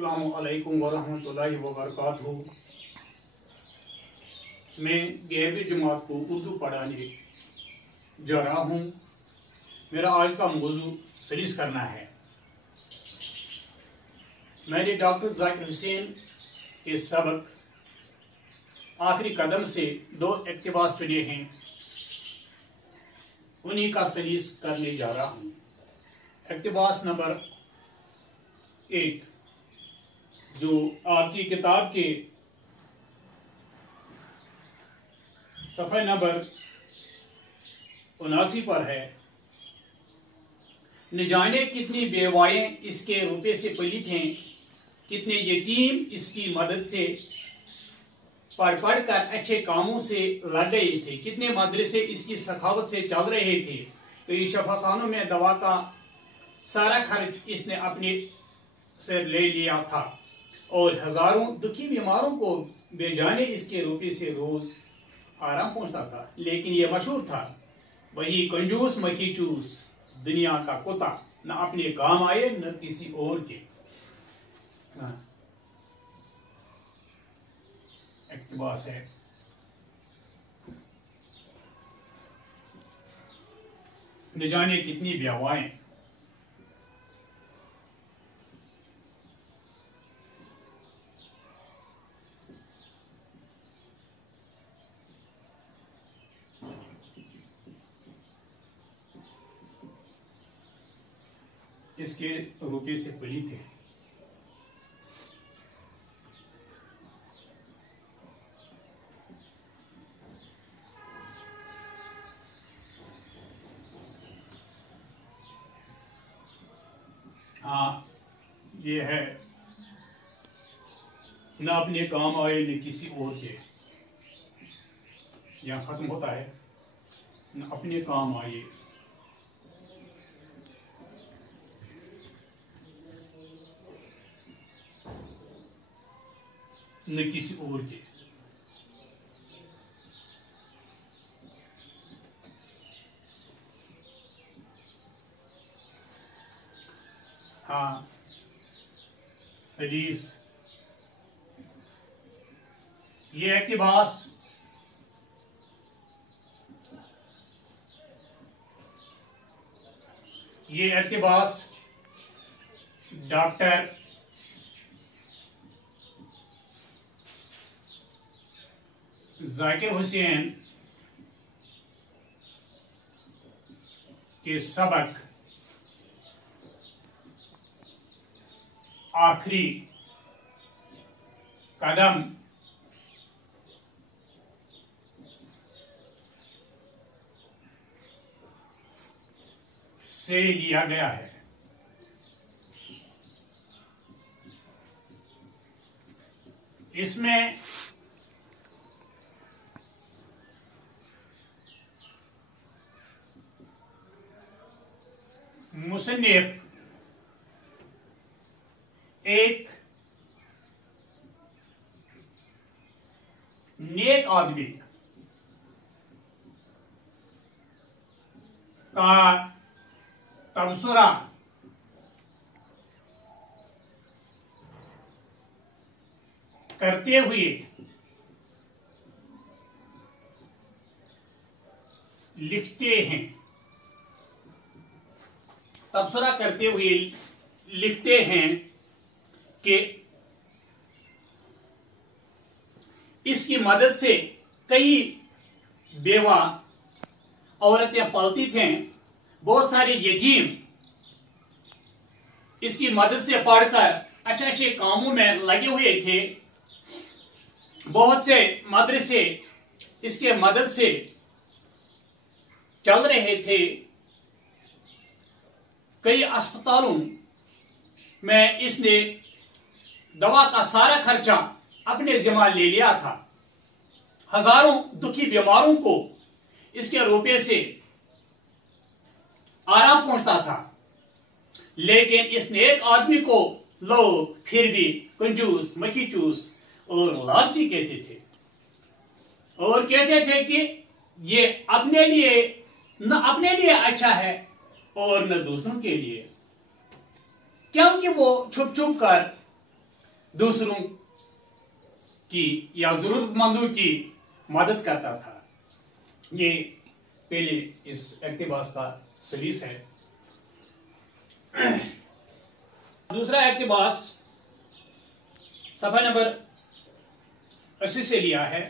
अस्सलामु अलैकुम वरहमतुल्लाहि वबरकातुहू। मैं 11वीं जमात को उर्दू पढ़ाने जा रहा हूँ। मेरा आज का मौजू सलीस करना है। मैंने डॉक्टर जाकिर हुसैन के सबक आखिरी कदम से 2 इक्तिबास चुने हैं, उन्हीं का सलीस करने जा रहा हूँ। इक्तिबास नंबर 1 जो आपकी किताब के सफ़े नंबर 79 पर है। न जाने कितनी बेवाएं इसके रुपए से पलित हैं, कितने यतीम इसकी मदद से पढ़ पढ़ कर अच्छे कामों से लड़ रहे थे, कितने मदरसे इसकी सखावत से चल रहे थे। कई शफाखानों में दवा का सारा खर्च इसने अपने से ले लिया था और हजारों दुखी बीमारों को बेजाने इसके रुपये से रोज आराम पहुंचता था। लेकिन यह मशहूर था, वही कंजूस मक्खी चूस दुनिया का कुत्ता, न अपने काम आए न किसी और के। इक्तिबास है। न जाने कितनी बेवाएं इसके रुपये से पलित है। हाँ, ये है, न अपने काम आए न किसी और के। यहाँ खत्म होता है, न अपने काम आए न किसी और के। हाँ, सलीस ये इक्तिबास डॉक्टर जाकिर हुसैन के सबक आखिरी कदम से लिया गया है। इसमें मुसन्निफ एक नेक आदमी का तबसरा करते हुए लिखते हैं, तबसरा करते हुए लिखते हैं कि इसकी मदद से कई बेवा औरतें पलती थीं, बहुत सारे यतीम इसकी मदद से पढ़कर अच्छे अच्छे कामों में लगे हुए थे। बहुत से मदरसे इसके मदद से चल रहे थे। कई अस्पतालों में इसने दवा का सारा खर्चा अपने जिम्मा ले लिया था। हजारों दुखी बीमारों को इसके रुपये से आराम पहुंचता था। लेकिन इस नेक आदमी को लोग फिर भी कंजूस मक्खी चूस और लालची कहते थे, और कहते थे कि ये अपने लिए अच्छा है और न दूसरों के लिए, क्योंकि वो छुप छुप कर दूसरों की या जरूरतमंदों की मदद करता था। ये पहले इस इक्तिबास का सलीस है। दूसरा इक्तिबास सफा नंबर 80 से लिया है।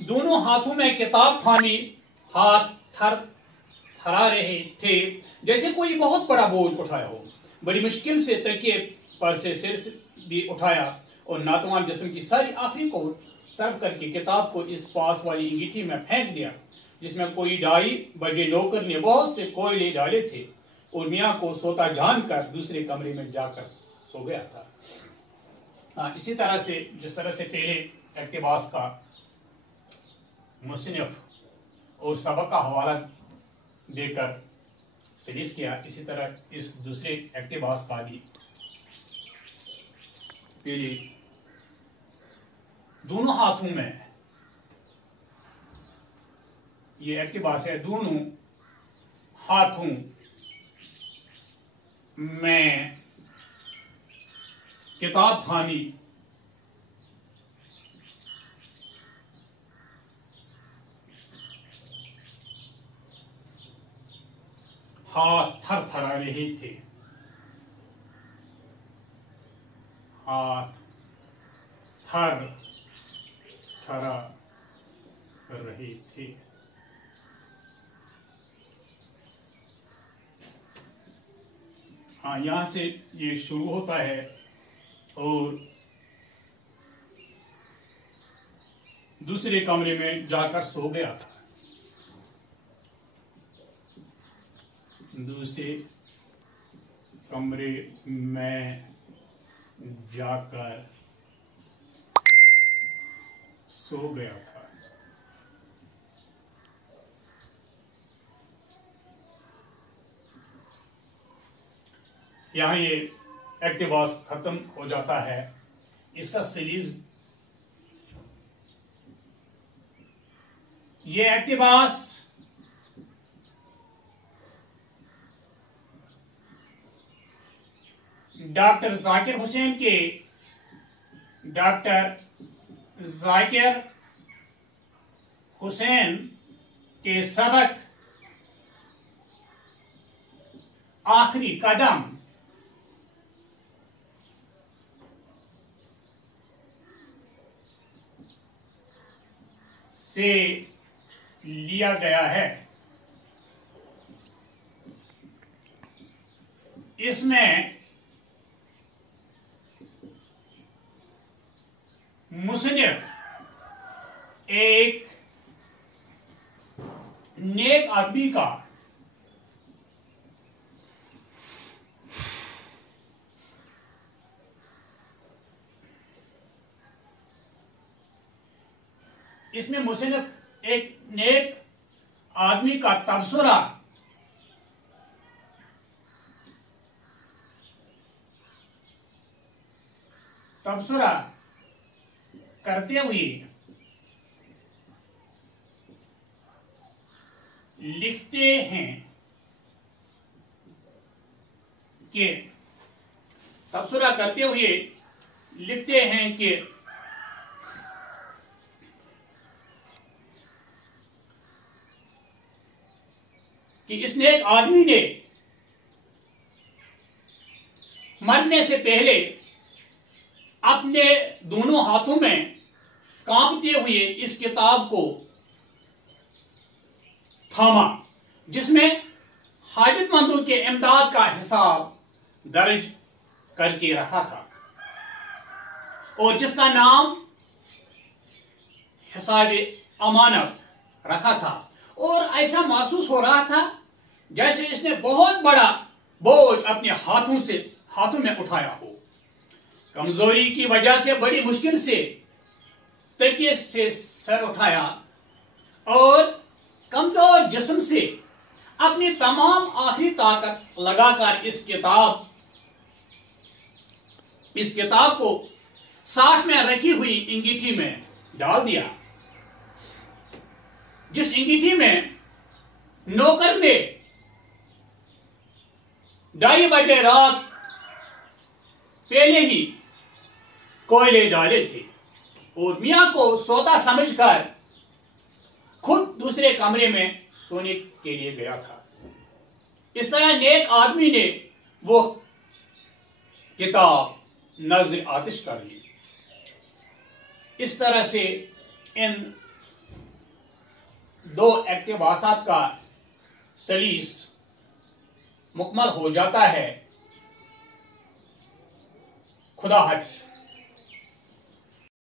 दोनों हाथों में किताब थामी, हाथ थर थरा रहे थे जैसे कोई बहुत बड़ा बोझ उठाया हो। बड़ी मुश्किल से तकिए पर से सिर भी उठाया और नातवान जिस्म की सारी आखिरी को सर्व करके किताब को इस पास वाली अंगीठी में फेंक दिया जिसमें कोई 2:30 बजे नौकर ने बहुत से कोयले डाले थे और मियाँ को सोता जानकर दूसरे कमरे में जाकर सो गया था। इसी तरह से जिस तरह से पहले इक्तिबास का मुसन्निफ और सबक का हवाला देकर सलीस किया, इसी तरह इस दूसरे इक्तिबास का भी पहले दोनों हाथों में ये इक्तिबास है। दोनों हाथों में किताब थामी, हाथ थर थरा रहे थे, हाथ थर थरा रहे थे। हाँ, यहां से ये शुरू होता है और दूसरे कमरे में जाकर सो गया था। दूसरे कमरे में जाकर सो गया था। यहां ये इक्तिबास खत्म हो जाता है। इसका सीरीज ये इक्तिबास डॉक्टर जाकिर हुसैन के सबक आखिरी कदम से लिया गया है। इसमें मुसन्निफ एक नेक आदमी का इसमें मुसन्निफ एक नेक आदमी का तबसरा करते हुए लिखते हैं कि तबसरा करते हुए लिखते हैं कि इस नेक आदमी ने मरने से पहले अपने दोनों हाथों में कांपते हुए इस किताब को थामा जिसमें हाजतमंदों के इमदाद का हिसाब दर्ज करके रखा था और जिसका नाम हिसाब अमानत रखा था। और ऐसा महसूस हो रहा था जैसे इसने बहुत बड़ा बोझ अपने हाथों में उठाया हो। कमजोरी की वजह से बड़ी मुश्किल से तकिए से सर उठाया और कमजोर जिस्म से अपनी तमाम आखिरी ताकत लगाकर इस किताब को साथ में रखी हुई अंगीठी में डाल दिया, जिस अंगीठी में नौकर ने 2:30 बजे रात पहले ही कोयले डाले थे और मियां को सोता समझकर खुद दूसरे कमरे में सोने के लिए गया था। इस तरह नेक आदमी ने वो किताब नजर आतिश कर ली। इस तरह से इन दो इक्तिबासात का सलीस मुकम्मल हो जाता है। खुदा हाफिज।